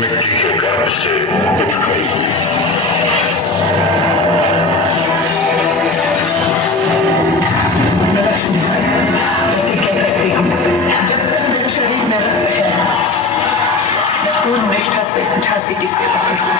मिट्टी के गर्भ से उठ गई। पूर्ण निष्ठा से झांसी की सेवा करूं।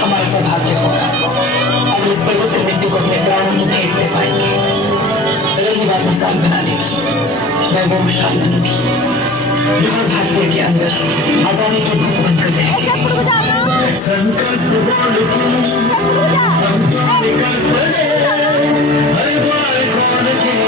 हमारा सौभाग्य होगा। हम इस पवित्र मिट्टी को अपने प्राणों की भेंट दे पाएंगे। रही बात मिसाल बनाने की, मैं वो मिसाल बनूंगी जो हर भारतीय के अंदर आजादी की भूख बनकर दहेगी। संकल्प बोल के हम तो निकल पड़े, हर द्वार खोल के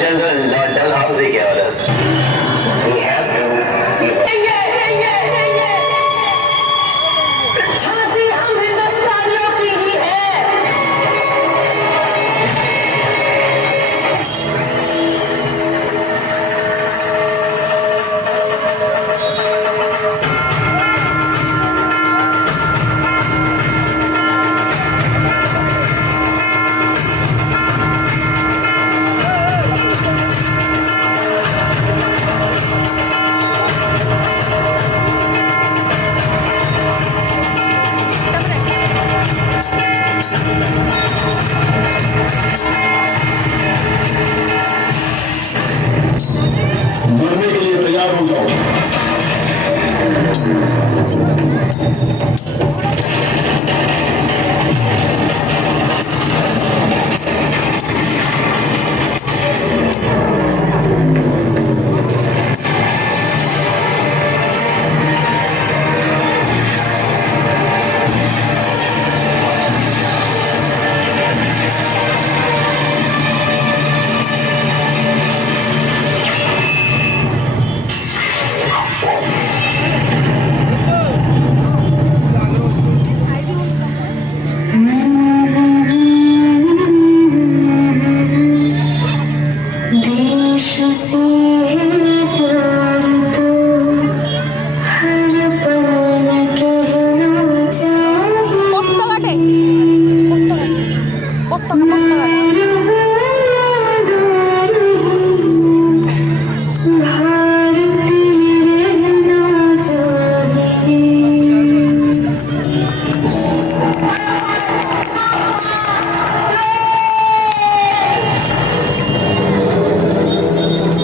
General Lord Dalhousie gave us. We have to. Jhansi हम हिंदुस्तानियों की ही है। मरने के लिए तैयार हो जाओ। পতাকা